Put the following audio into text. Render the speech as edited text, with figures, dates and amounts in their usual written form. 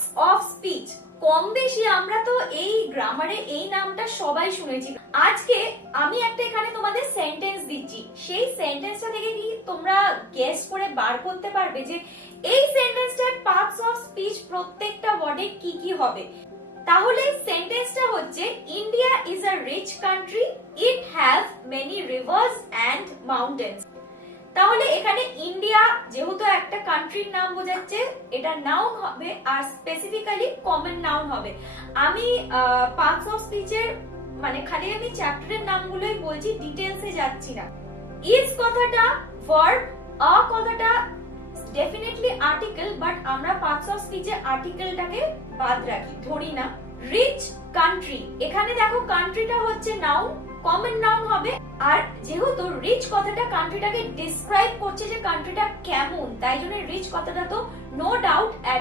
Parts of speech. কম বেশি আমরা তো এই গ্রামারে এই নামটা সবাই শুনেছি। আজকে আমি একটা এখানে তোমাদের সেন্টেন্স দিচ্ছি, সেই সেন্টেন্সটা থেকে কি তোমরা গেস করে বার করতে পারবে যে এই সেন্টেন্সটার পার্টস অফ স্পিচ প্রত্যেকটা ওয়ার্ডে কি কি হবে। তাহলে সেন্টেন্সটা হচ্ছে India is a rich country, it have many rivers and mountains. তাহলে এখানে ইন্ডিয়া যেহেতু একটা কান্ট্রির নাম বোঝাচ্ছে, এটা নাউন হবে আর স্পেসিফিক্যালি কমন নাউন হবে। আমি পার্টস অফ স্পিচের মানে খালি আমি চ্যাপ্টারের নামগুলোই বলছি, ডিটেইলসে যাচ্ছি না। ইজ কথাটা ভার্ব, আ কথাটা ডেফিনেটলি আর্টিকেল, বাট আমরা পার্টস অফ স্পিচে আর্টিকেলটাকে বাদ রাখি, ধরি না। রিচ কান্ট্রি, এখানে দেখো কান্ট্রিটা হচ্ছে নাউন, কমন নাউন হবে। আর যেহেতু রিচ কথাটা কান্ট্রিটাকে ডিসক্রাইব করছে যে কান্ট্রিটা কেমন, তাই জন্য রিচ কথাটা তো নো ডাউট